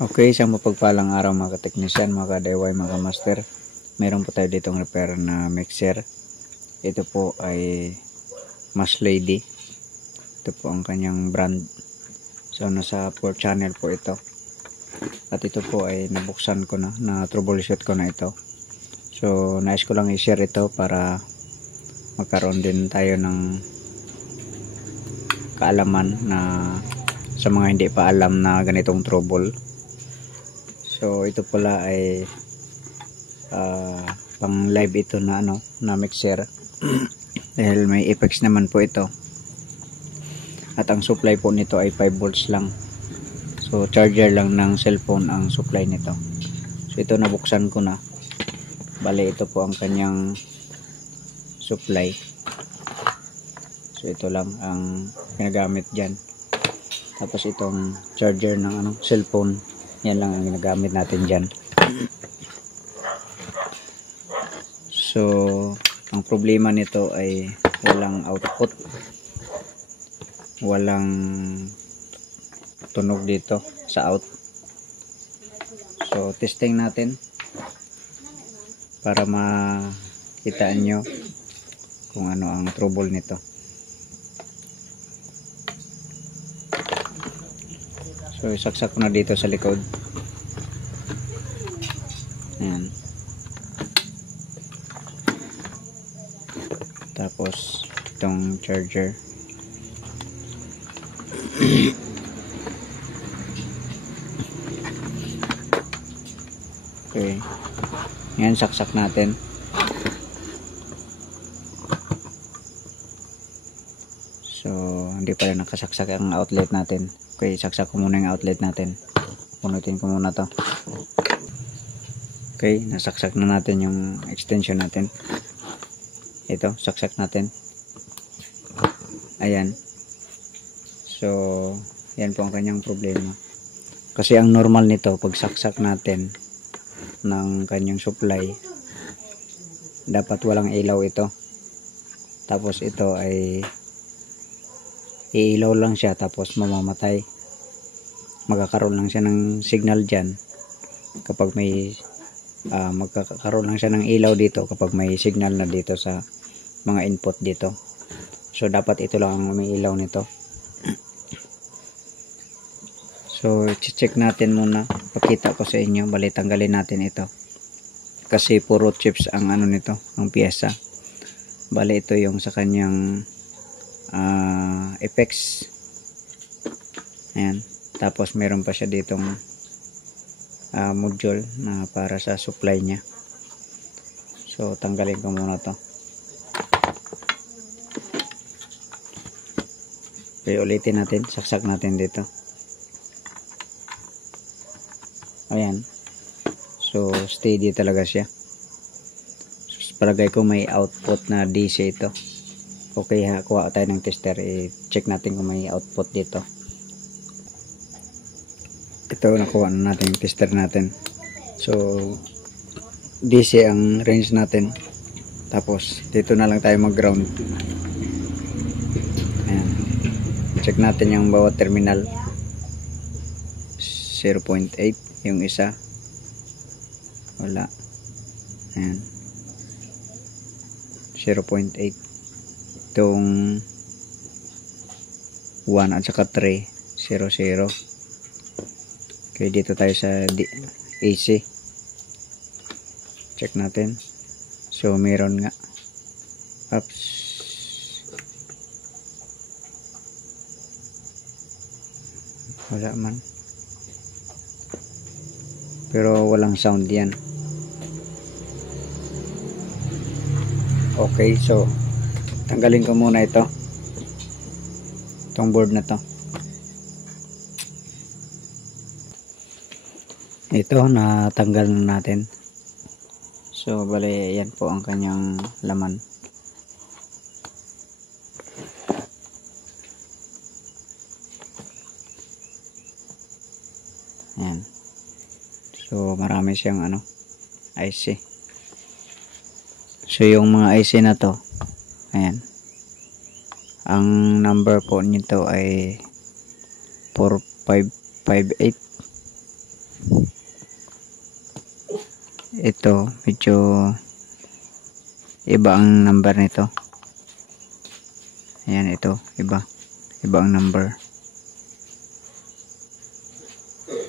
Okay, isang mapagpalang araw mga kateknisyan, mga ka-DIY, mga ka-master. Meron po tayo ditong repair na mixer. Ito po ay Mas Lady. Ito po ang kanyang brand. So nasa 4 channel po ito. At ito po ay nabuksan ko na troubleshoot ko na ito. So nais ko lang i-share ito para magkaroon din tayo ng kaalaman na sa mga hindi pa alam na ganitong trouble. So ito pala ay pang live ito na na mixer dahil may Apex naman po ito. At ang supply po nito ay 5 volts lang. So charger lang ng cellphone ang supply nito. So ito nabuksan ko na. Bale ito po ang kanyang supply. So ito lang ang ginagamit diyan. Tapos itong charger ng cellphone, yan lang ang ginagamit natin dyan. So ang problema nito ay walang output, walang tunog dito sa out. So testing natin para makita nyo kung ano ang trouble nito. So isaksak ko na dito sa likod. Ayan. Tapos itong charger. Okay. Ngayon saksak natin. So hindi pa rin nakasaksak ang outlet natin. Okay, saksak ko muna yung outlet natin. Punutin ko muna to. Okay, nasaksak na natin yung extension natin. Ito, saksak natin. Ayan. So, yan po ang kanyang problema. Kasi ang normal nito, pag saksak natin ng kanyang supply, dapat walang ilaw ito. Tapos ito ay iilaw lang siya tapos mamamatay. Magkakaroon lang siya ng signal dyan kapag may magkakaroon lang siya ng ilaw dito kapag may signal na dito sa mga input dito. So dapat ito lang ang may ilaw nito. So check natin muna, pakita ko sa inyo. Bali tanggalin natin ito kasi puro chips ang nito, ang piyesa. Bali ito yung sa kanyang Apex. Ayan. Tapos meron pa siya ditong module na para sa supply niya. So tanggalin ko muna to. Okay, ulitin natin, saksak natin dito. Ayan. So steady talaga siya. So, palagay ko may output na DC ito. Okay ha, kuha tayo ng tester, i-check natin kung may output dito. Ito, nakuha na natin yung tester natin. So DC ang range natin. Tapos dito na lang tayo mag ground. Ayan. Check natin yung bawat terminal. 0.8 yung isa, wala. Ayan, 0.8. itong 1 at saka 3, 0. Okay, dito tayo sa AC. Check natin. So meron nga. Ups. Wala man. Pero walang sound yan. Okay, so tanggalin ko muna itong board na to. Ito, natanggal na natin. So bali yan po ang kanyang laman. Ayan. So marami siyang IC. So yung mga IC na to, ayan, ang number po nito ay 4558. ito medyo iba ang number nito. Ayan, ito iba ang number.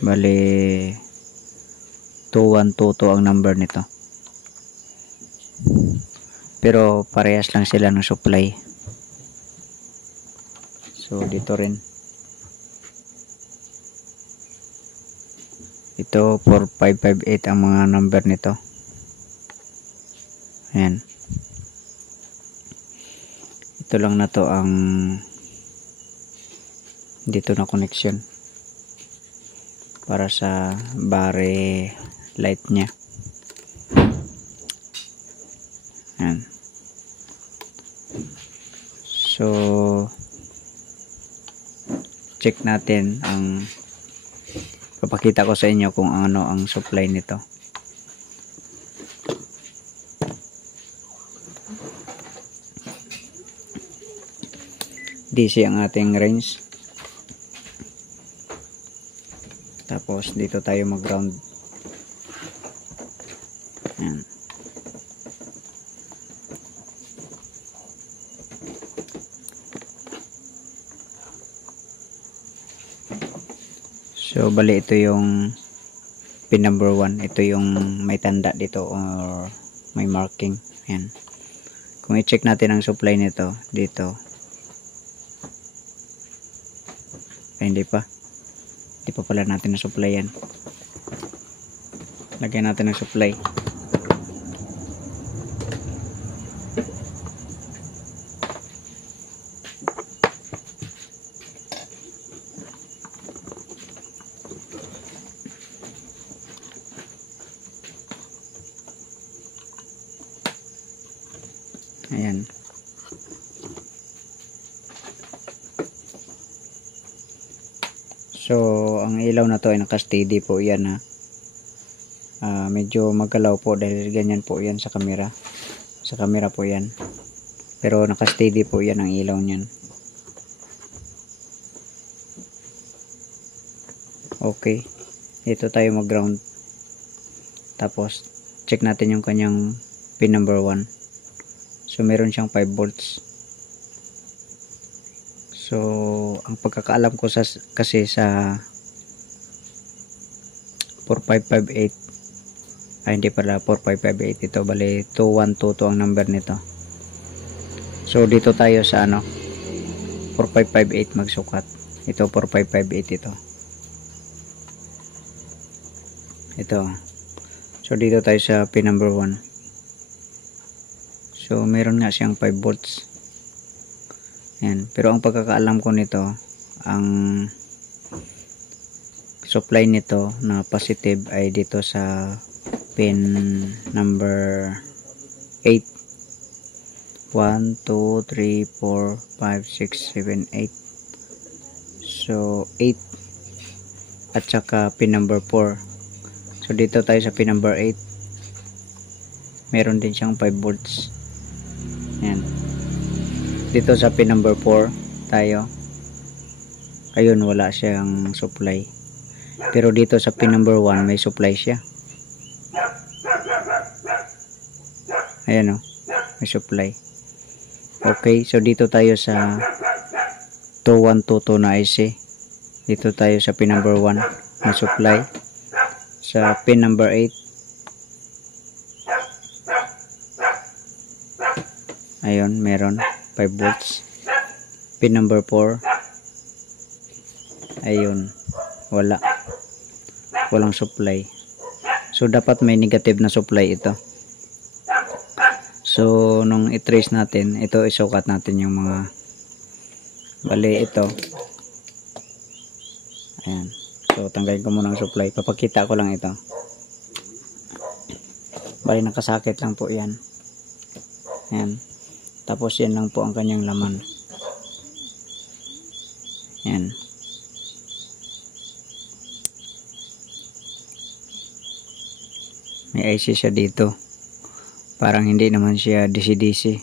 Bali 2122 ang number nito, pero parehas lang sila ng supply. So dito rin ito 4558 ang mga number nito. Ayan, ito lang na to ang dito na connection para sa bare light nya. Ayan. So check natin ang papakita ko sa inyo kung ano ang supply nito. DC ang ating range. Tapos dito tayo mag ground. Ayan. So bali ito yung pin number 1. Ito yung may tanda dito or may marking. Ayan. Kung i-check natin ang supply nito dito, ay hindi pa pala natin na supply yan. Lagyan natin ng supply. Ayan. So ang ilaw na to ay naka-steady po yan ha. Medyo magalaw po dahil ganyan po yan sa camera. Sa camera po yan. Pero naka-steady po yan ang ilaw niyan. Okay. Ito tayo mag-ground. Tapos check natin yung kanyang pin number 1. So meron siyang 5 volts. So ang pagkakaalam ko kasi sa 4558 ay hindi pala 4558 ito, bali 2122 ang number nito. So dito tayo sa 4558 magsukat. Ito 4558 ito. So dito tayo sa pin number 1. So meron nga siyang 5 volts. Yan. Pero ang pagkakaalam ko nito, ang supply nito na positive ay dito sa pin number 8. 1, 2, 3, 4, 5, 6, 7, 8. So 8 at saka pin number 4. So dito tayo sa pin number 8. Meron din siyang 5 volts. Yan. Dito sa pin number 4 tayo, ayun wala siyang supply, pero dito sa pin number 1 may supply siya. Ayan may supply. Okay, so dito tayo sa 2122 na IC. Dito tayo sa pin number 1 may supply. Sa pin number 8 ayun meron 5 volts. Pin number 4 ayun walang supply. So dapat may negative na supply ito. So nung i-trace natin ito, isukat natin yung mga bali ito. Ayan. So tanggalin ko muna ang supply, papakita ko lang ito. Bali nakasakit lang po yan. Ayan. Tapos yan lang po ang kanyang laman. Yan. May IC siya dito. Parang hindi naman siya DC-DC.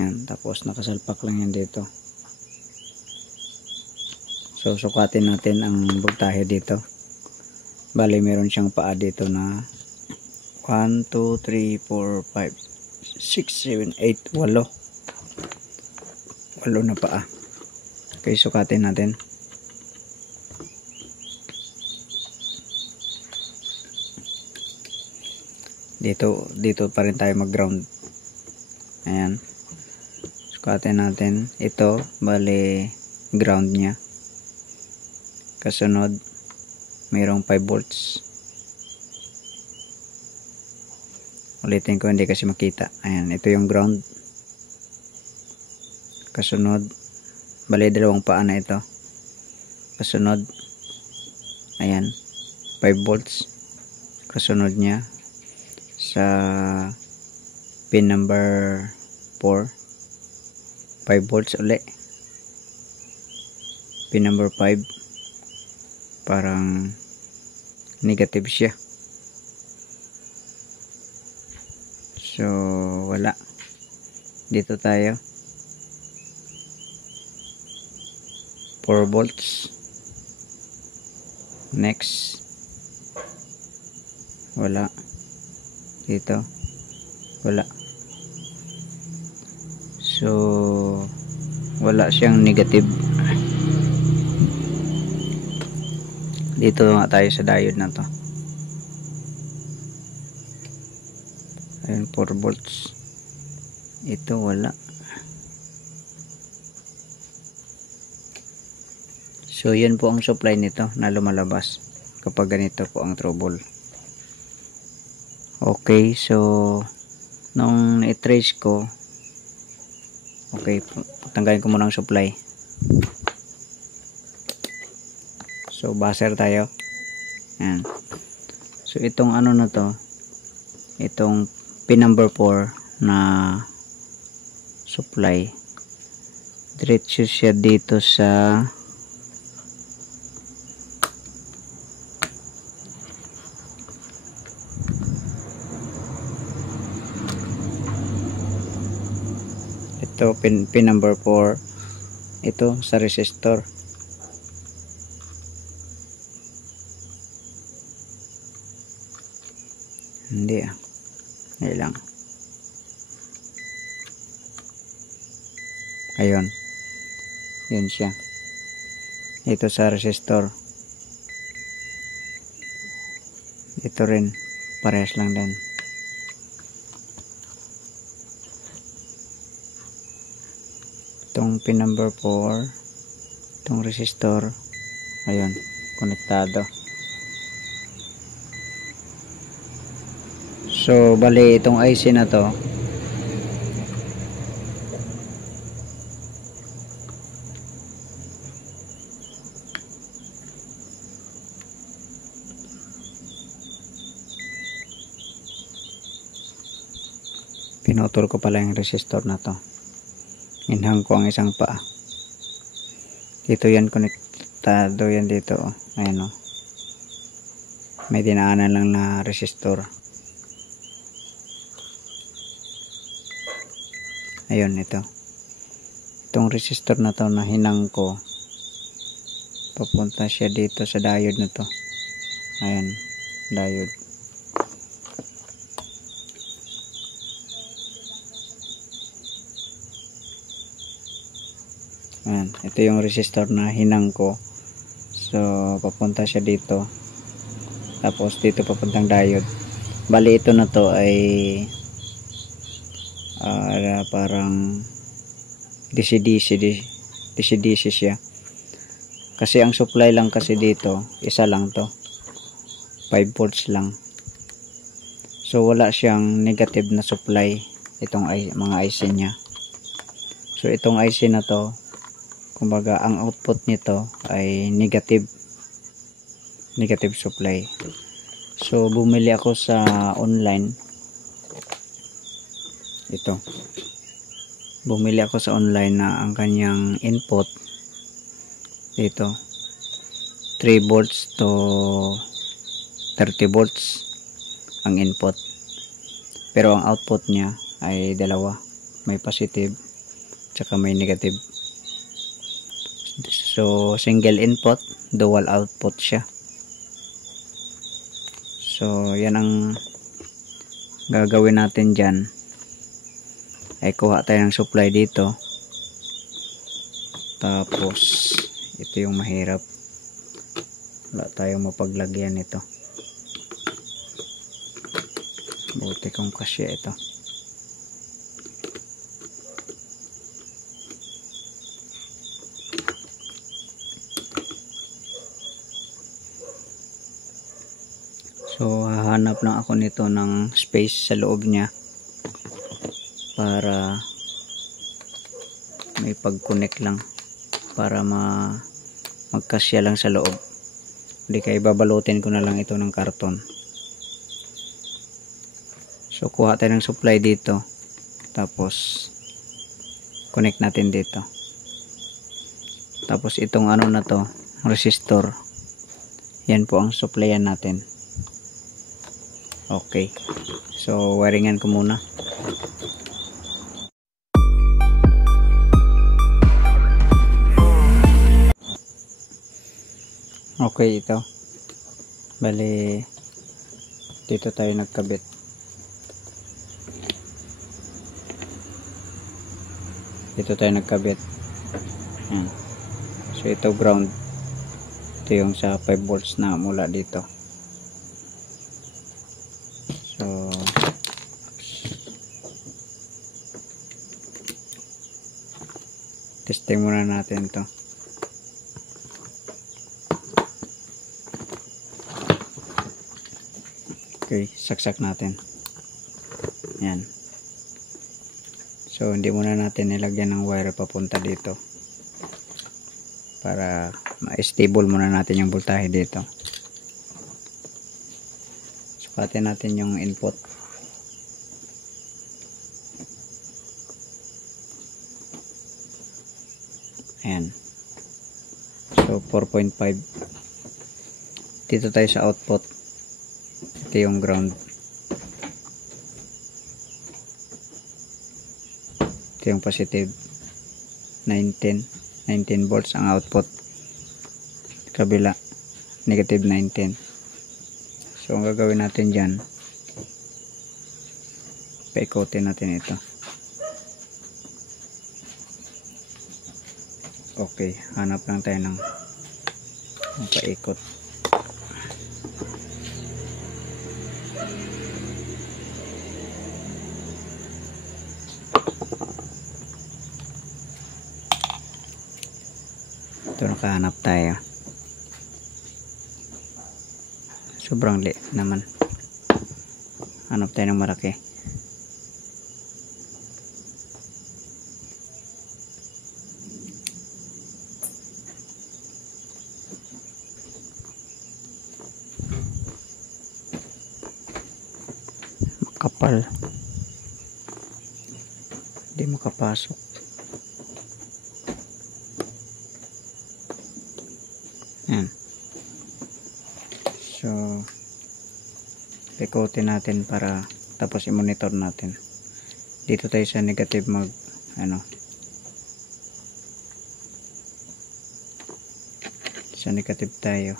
Yan. Tapos nakasalpak lang yan dito. So sukatin natin ang voltahe dito. Bali meron siyang paa dito na 1, 2, 3, 4, 5, 6, 7, 8, 8 na paa. Okay, sukatin natin. Dito pa rin tayo mag ground. Ayan, sukatin natin ito. Bali ground nya, kasunod mayroong 5 volts. Ulitin ko, hindi kasi makita. Ayan, ito yung ground. Kasunod, bali dalawang paa na ito. Kasunod, ayan, 5 volts. Kasunod nya sa pin number 4, 5 volts uli. Pin number 5, parang negative siya. So wala. Dito tayo, 4 volts. Next, wala. Dito wala. So wala siyang negative. Dito nga tayo sa diode na to. Ayun, 4 volts. Ito wala. So yun po ang supply nito na lumalabas kapag ganito po ang trouble. Okay, so nung i-trace ko, okay, tanggalin ko muna ang supply. So buzzer tayo. Ayan. So itong ano na to, itong pin number 4 na supply, diretso siya dito sa ito, pin number 4, ito sa resistor. Hindi lang. Ayun, yun siya. Ito sa resistor. Ito rin, parehas lang din. Itong pin number 4, itong resistor, ayun, konektado. So bali itong IC na to, pinutol ko pala yung resistor na to. Inhang ko ang isang paa. Dito yan, konektado yan dito. Ayan o. May dinaanan lang na resistor. Ayun, ito. Itong resistor na to na hinang ko, papunta siya dito sa diode na to. Ayan, diode. Ayan, ito yung resistor na hinang ko. So papunta siya dito, tapos dito papuntang diode. Bali ito na to ay parang DC-DC siya. Kasi ang supply lang kasi dito, isa lang to, 5 volts lang. So wala siyang negative na supply itong mga IC nya. So itong IC na to, kumbaga ang output nito ay negative supply. So bumili ako sa online. Ito, bumili ako sa online na ang kanyang input dito 3 volts to 30 volts ang input, pero ang output niya ay dalawa, may positive tsaka may negative. So single input, dual output siya. So yan ang gagawin natin dyan, ay kuha tayo ng supply dito, tapos ito yung mahirap, wala tayong mapaglagyan nito. Buti kong kasya ito. So hahanap lang ako nito ng space sa loob niya para may pag-connect lang, para magkasya lang sa loob. Hindi kaya babalutin ko na lang ito ng karton. So kuha tayo ng supply dito, tapos connect natin dito. Tapos itong ano na to, resistor, yan po ang supplyan natin. Okay, so wiringan ko muna. Okay, ito bali dito tayo nagkabit. Yan. So ito ground, ito yung sa 5 volts na mula dito. So testing muna natin to. Okay, saksak natin. Yan. So hindi muna natin nilagyan ng wire papunta dito, para ma-stable muna natin yung voltahe dito. Sukatin natin yung input. Ayan. So 4.5. Dito tayo sa output. Ito yung ground. Ito yung positive. 19 volts ang output. Kabila negative 19. So ang gagawin natin dyan, paikotin natin ito. Okay, hanap lang tayo ng paikot. Ito, nakahanap tayo. Sobrang liit naman. Hanap tayo ng malaki. Makapal. Hindi makapasok. Yan. So ikotin natin para tapos i-monitor natin. Dito tayo sa negative sa negative tayo.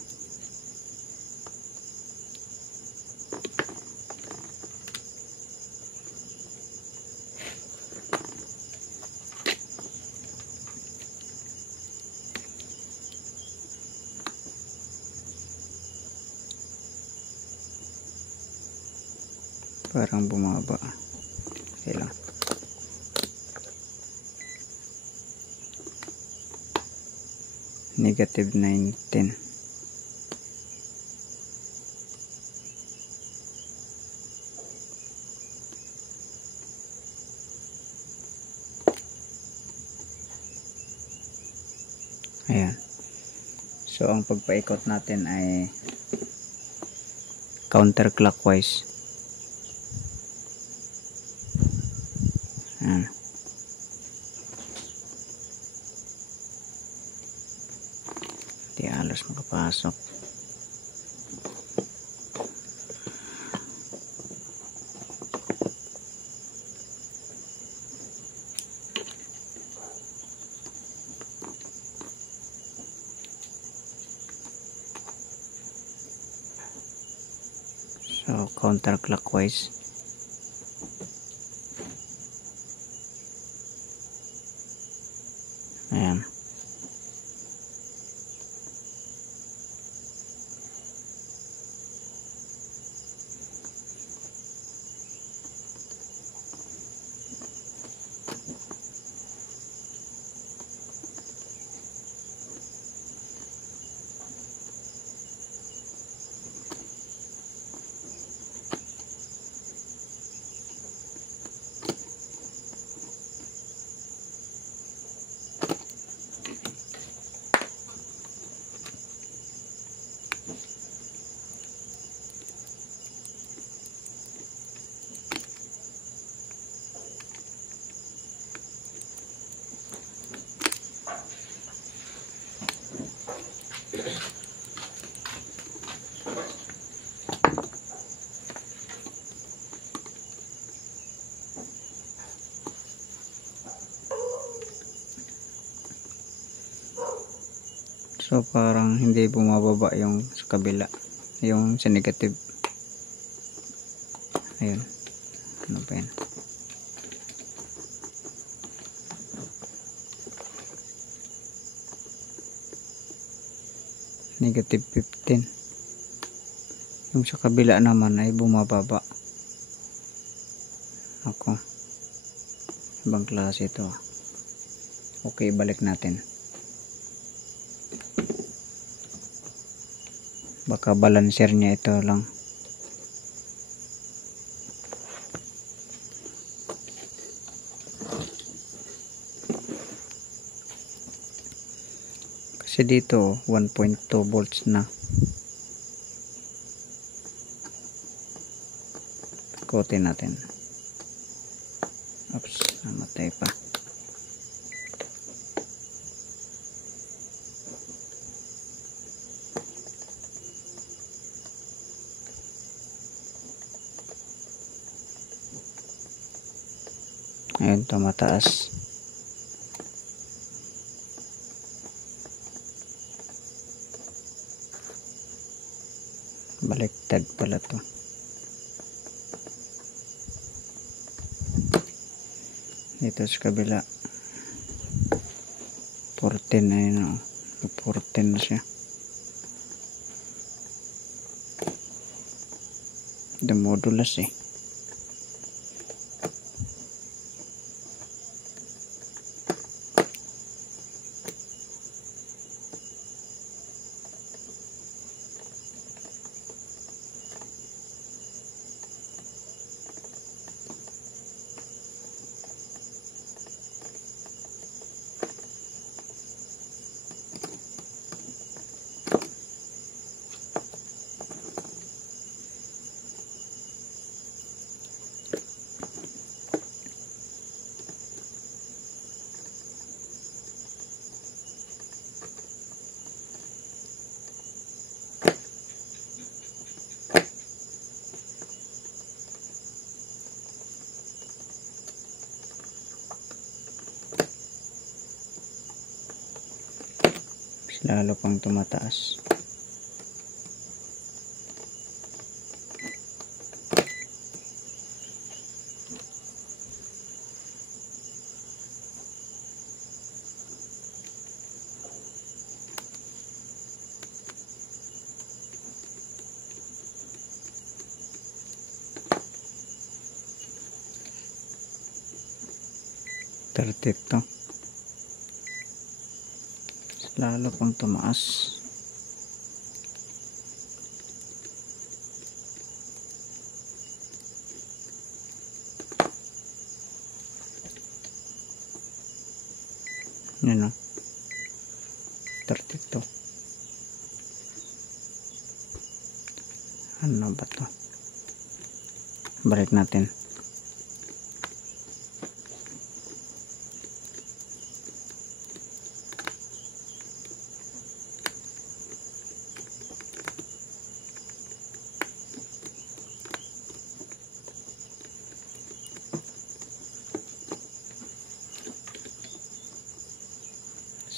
Parang bumaba. Okay lang. Negative 19. Ayan. So ang pagpaikot natin ay counterclockwise. Ayan. Di halos makapasok. So counterclockwise. Ayan. So parang hindi bumababa yung sa kabila, yung sa negative. Ayun. Ano pa yan? Negative 15. Yung sa kabila naman ay bumababa. Ako. Ibang klase ito. Okay, balik natin. Baka balancer niya ito lang. Kasi dito 1.2 volts na. Ikotin natin. Oops, namatay pa. Ayun, tumataas. Baliktad pala to. Dito sa kabila 14 na yun. 14 na siya. Dumudulas eh. Lalo pang tumataas. Ito. Lalo pang tumaas. Yan o. 32. Ano ba to? Balik natin.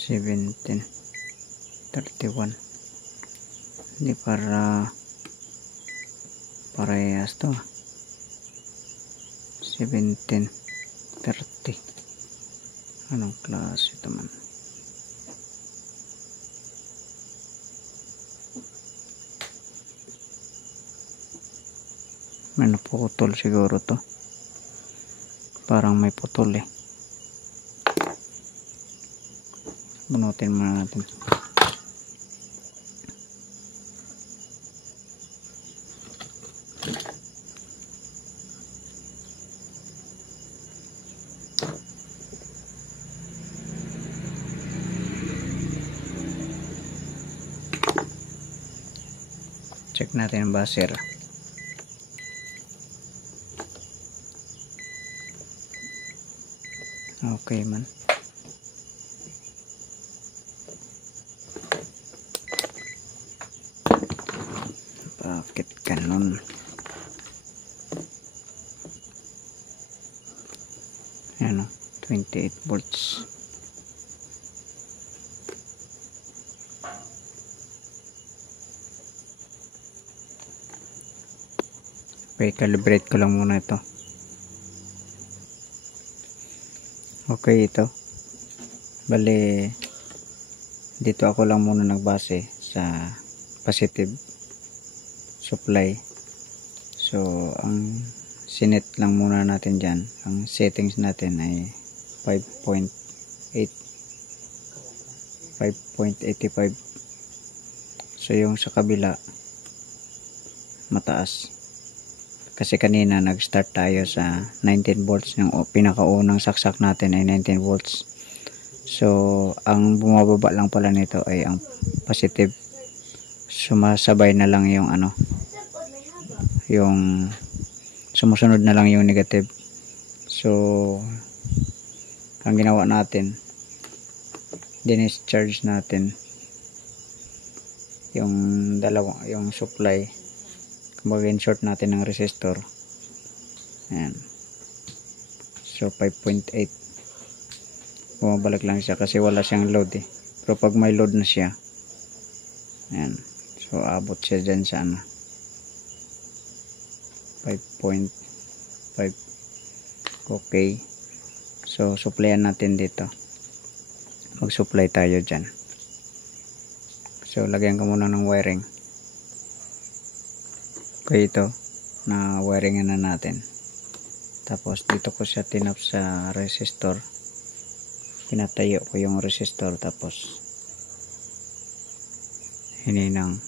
$17, $31. Hindi para parehas to. 1730. Anong klase ito man? May naputol siguro to. Parang may putol eh. Bunutin muna natin. Check natin ang buzzer. Okay man. Bakit ganun? Ayan o, 28 volts. Okay, calibrate ko lang muna ito. Okay, ito. Bale, dito ako lang muna nagbase sa positive supply. So, ang sinet lang muna natin dyan, ang settings natin ay 5.85. So, yung sa kabila, mataas. Kasi kanina nag-start tayo sa 19 volts. Yung pinakaunang saksak natin ay 19 volts. So, ang bumababa lang pala nito ay ang positive. Sumasabay na lang yung ano, yung sumusunod na lang yung negative. So, ang ginawa natin, discharge natin yung yung supply. Kumbaga insert natin ng resistor. Ayan. So 5.8. Bumabalik lang siya kasi wala siyang load eh. Pero pag may load na siya, ayan. So abot siya dyan sa ano, 5.5. Okay. So supplyan natin dito. Mag-supply tayo dyan. So lagyan ko muna ng wiring. Okay, ito na wiringan na natin. Tapos dito ko siya tinap sa resistor. Pinatayo ko yung resistor, tapos hininang.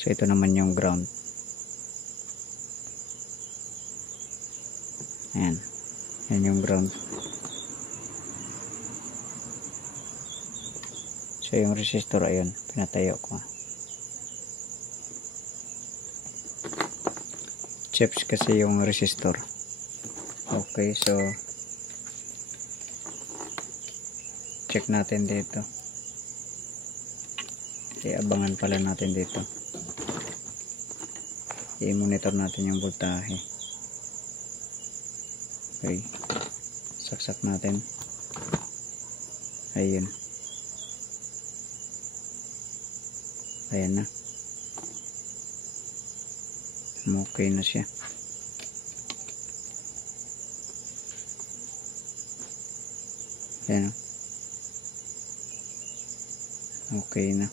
So ito naman yung ground. Ayan. Yan yung ground. So yung resistor, ayun, pinatayo ko. Chips kasi yung resistor. Okay, so check natin dito. Iabangan pala natin dito. I-monitor natin yung voltahe. Okay, saksak natin. Ayun. Ayan na. Okay na siya. Ayan. Okay na.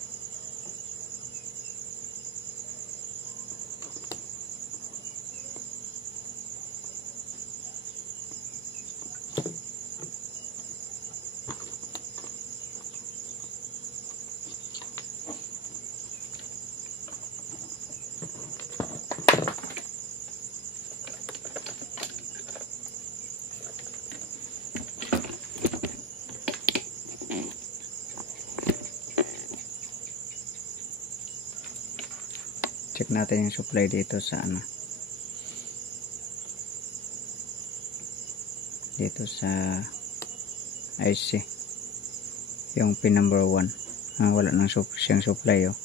Check natin yung supply dito sa ano, dito sa IC, yung pin number 1. Wala nang siyang supply oh.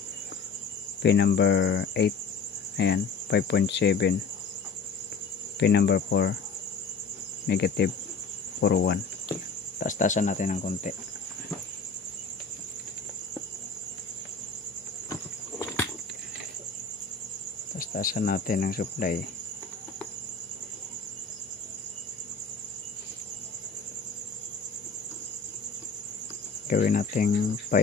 Pin number 8, ayan, 5.7. Pin number 4, negative 41. Taas-taasan natin ng konti. Taasan natin ng supply. Gawin natin 5.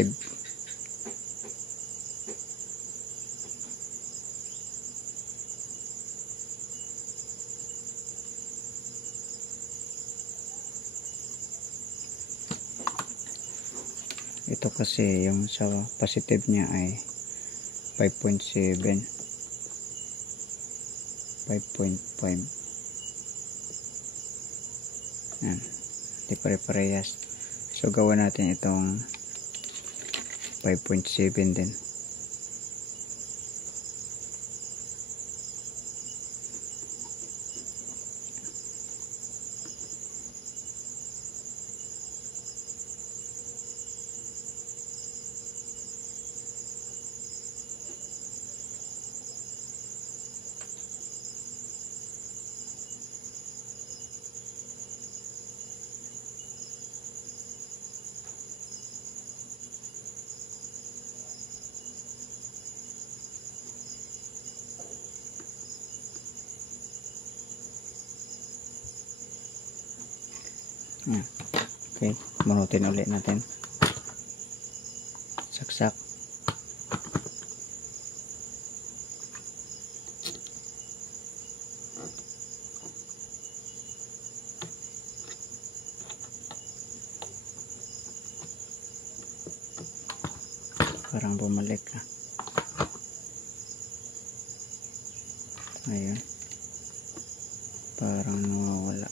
Ito kasi yung sa positive niya ay 5.7, 5.5. Yan, di pare-parehas. So gawa natin itong 5.7 din. Okay, bunutin ulit natin. Saksak. Parang bumalik na. Ayun. Parang nawawala.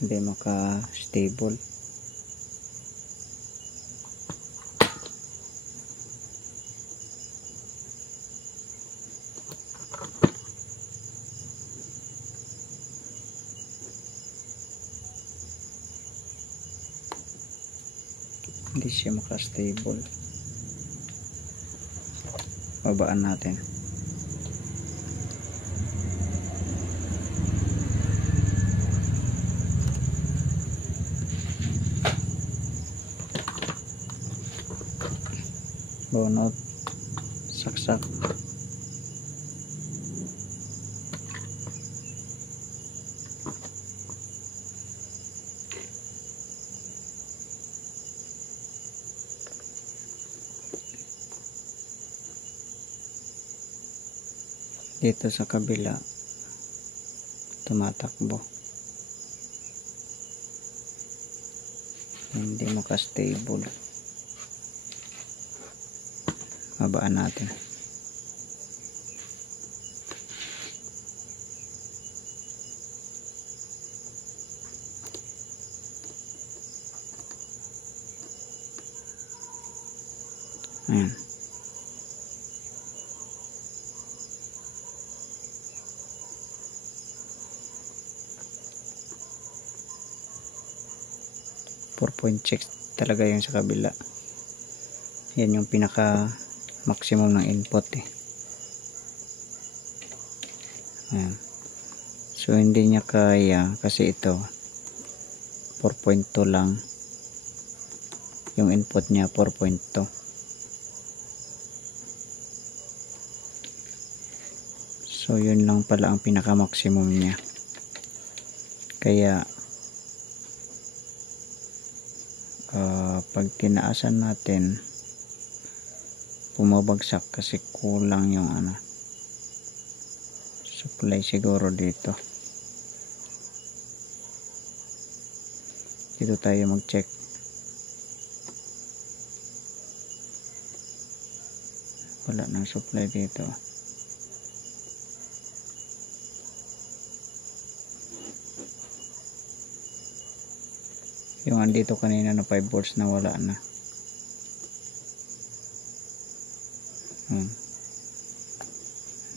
Hindi maka-stable. Hindi siya maka-stable. Babaan natin. Bunot, saksak. Dito sa kabila tumatakbo, hindi maka-stable. Babaan natin. Ayan. .6 talaga yung sa kabila. Yan yung pinaka maximum ng input eh. Ayan. So hindi niya kaya kasi ito 4.2 lang yung input niya, 4.2. So yun lang pala ang pinaka maximum niya. Kaya pag tinaasan natin bumabagsak kasi kulang yung supply siguro dito. Dito tayo mag check. Wala nang supply dito. Yung andito kanina na 5 volts na wala na.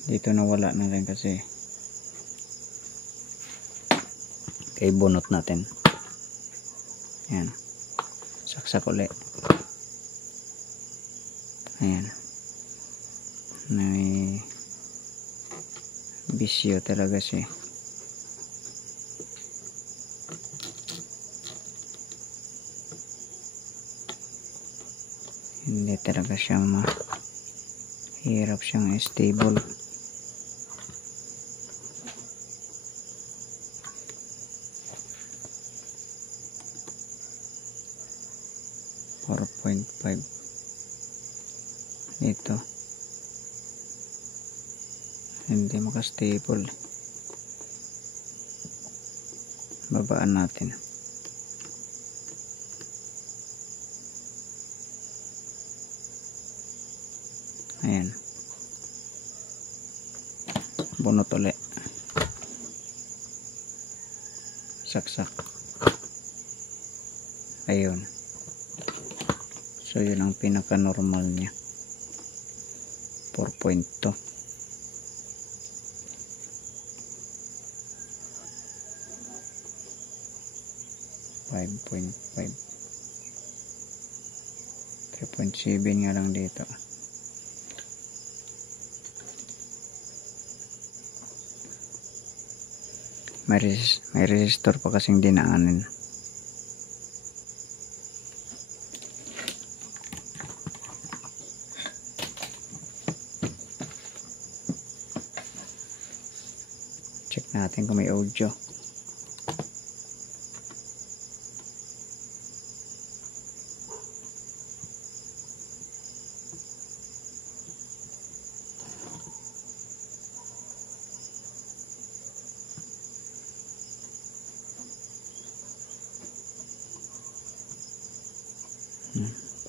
Dito na wala na rin kasi. Okay, bunot natin. Ayan. Saksak ulit. Ayan. May bisyo talaga siya. Hindi talaga siya Hirap siyang stable. .5 dito hindi maka-stable. Babaan natin. Ayan, bunot ulit, saksak. Ayun, so yun ang pinaka normal niya, 4.2. 5.5, 3.7 nga lang dito. May resistor pa kasing dinaanin. Check natin kung may audio.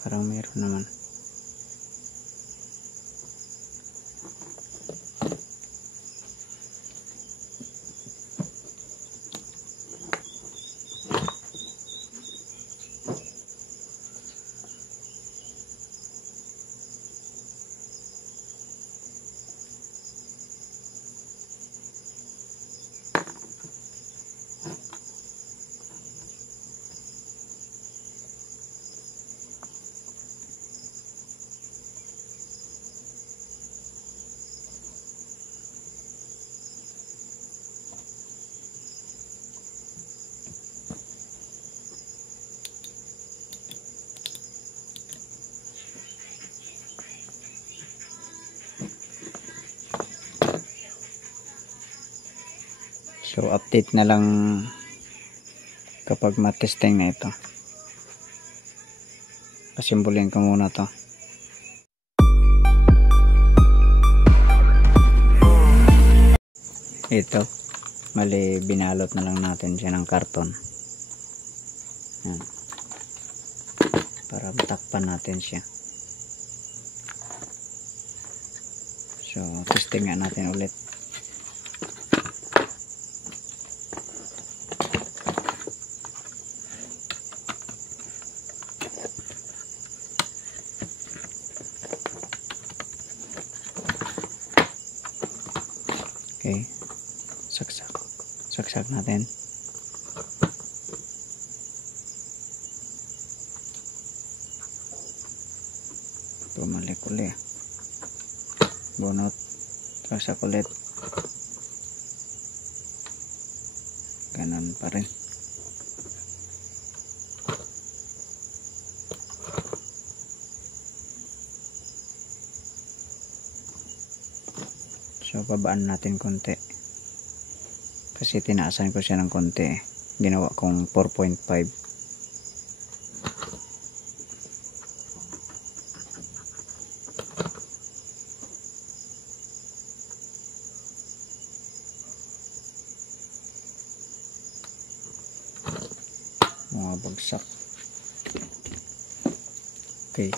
Parang meron naman. So update na lang kapag matesting na ito. Pasimbolin ko muna to. Ito, mali, binalot na lang natin siya ng karton. Yan. Para takpan natin siya. So testing nga natin ulit. Okay, saksak natin. Bumalik ulit, bunot, saksak ulit, ganun pa rin. So babaan natin konti kasi tinaasan ko siya ng konti. Ginawa kong 4.5. Mga bagsak. Okay,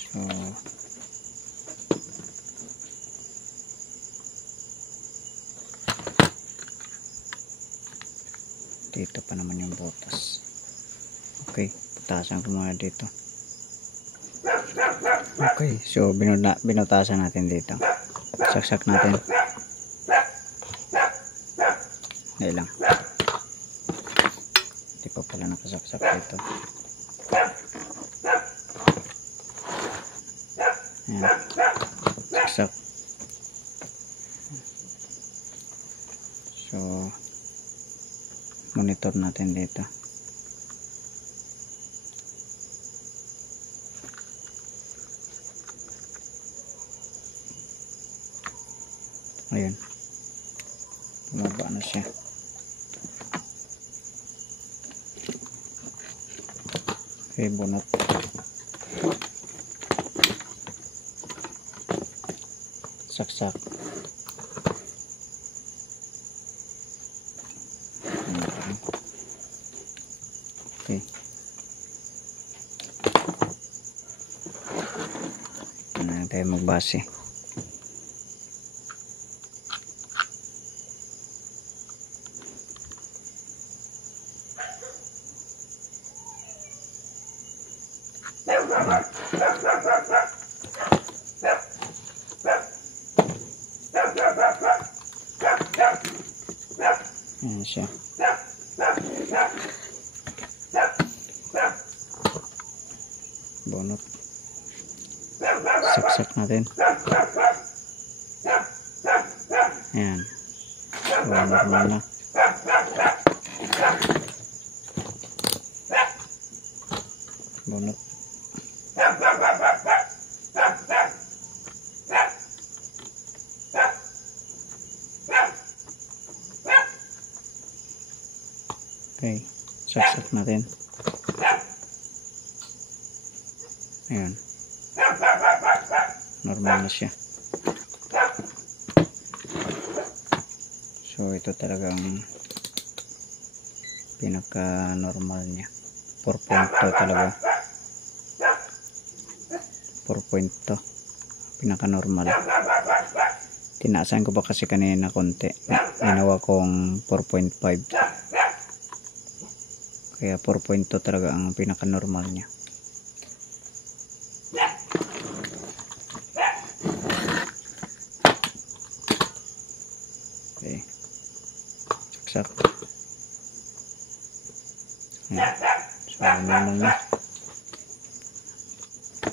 so dito pa naman yung butas. Okay, putasan ko muna dito. Okay, so binutasan natin dito. Saksak natin. Dahil lang. Hindi pa pala nakasaksak dito. Ayan. Saksak. So monitor natin dito. Ayun. Bumaba na siya. Okay, bunot. Saksak. Okay. Ano tayo magbase. Ayan siya. Bunot. Saksak natin. Ayan. Normal na. Bunot. Okay, saksak natin. Ayan. Normal na siya. So ito talagang pinaka normal niya. 4.2 talaga. 4.2 pinaka normal. Tinaasan ko pa kasi kanina konti. Ginawa kong 4.5. Kaya 4.2 talaga ang pinaka normal niya. Okay. Saksak. Ayan. So normal na.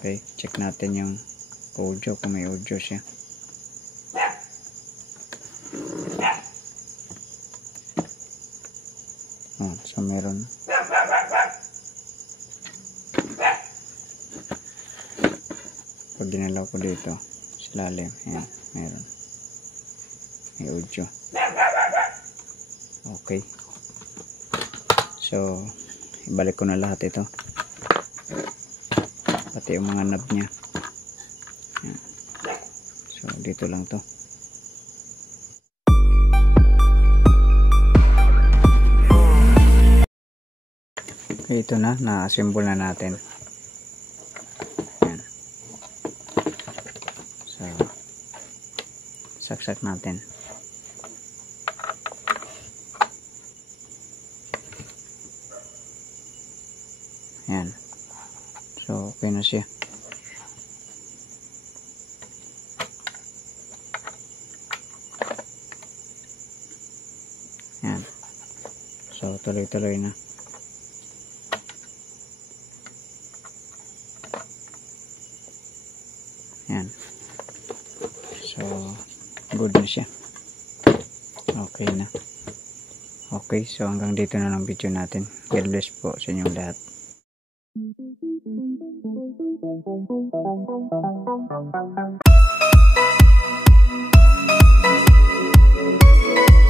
Okay, check natin yung audio kung may audio siya. Oh, so meron. Pag ginalaw ko dito sa lalim, ayan, meron. May audio. Okay. So, ibalik ko na lahat ito. Pati yung mga knob niya. Ayan. So, dito lang to. Okay, ito na. Na-assemble na natin. Ayan. So, saksak natin. Ayan. So, okay na siya. Ayan. So, tuloy-tuloy na. Ayan. So, good na siya. Okay na. Okay, so hanggang dito na lang video natin. God bless po sa inyong lahat.